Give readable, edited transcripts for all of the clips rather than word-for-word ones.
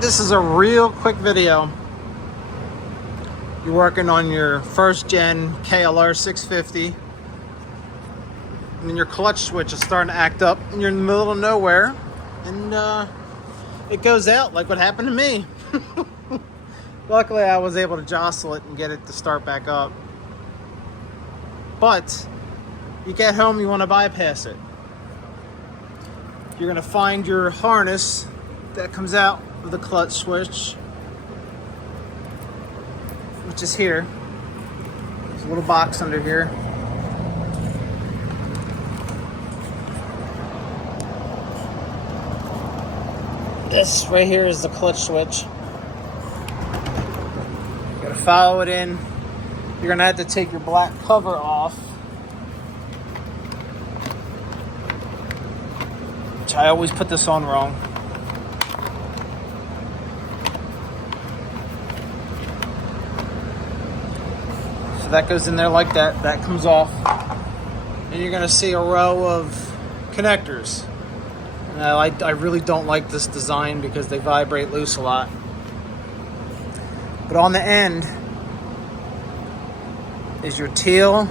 This is a real quick video. You're working on your first gen KLR650, and then your clutch switch is starting to act up, and you're in the middle of nowhere, and it goes out like what happened to me. Luckily, I was able to jostle it and get it to start back up. But you get home, you want to bypass it. You're going to find your harness that comes out of the clutch switch, which is here. There's a little box under here. This right here is the clutch switch. You gotta follow it in. You're gonna have to take your black cover off, which I always put this on wrong. So that goes in there like that. That comes off. And you're gonna see a row of connectors. And I really don't like this design because they vibrate loose a lot. But on the end is your teal,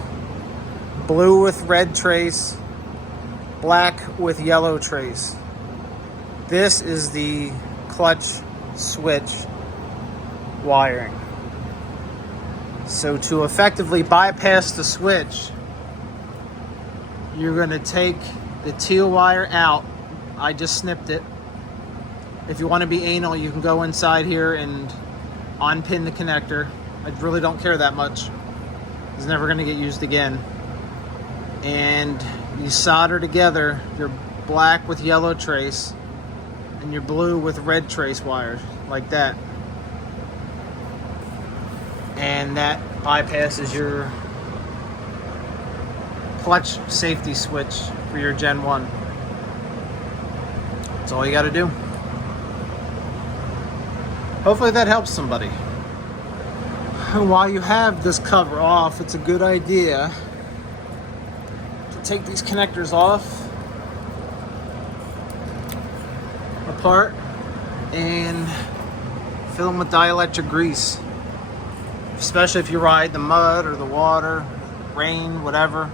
blue with red trace, black with yellow trace. This is the clutch switch wiring. So to effectively bypass the switch, you're going to take the teal wire out. I just snipped it. If you want to be anal, you can go inside here and unpin the connector. I really don't care that much. It's never going to get used again. And you solder together your black with yellow trace and your blue with red trace wires, like that. And that bypasses your clutch safety switch for your Gen 1. That's all you got to do. Hopefully that helps somebody. And while you have this cover off, it's a good idea to take these connectors off, apart, and fill them with dielectric grease. Especially if you ride the mud or the water, rain, whatever.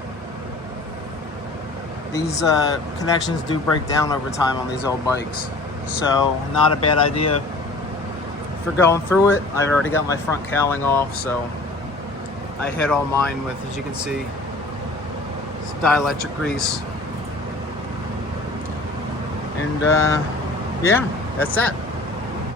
These connections do break down over time on these old bikes. So not a bad idea for going through it. I've already got my front cowling off, so I hit all mine with, as you can see, some dielectric grease. And yeah, that's that.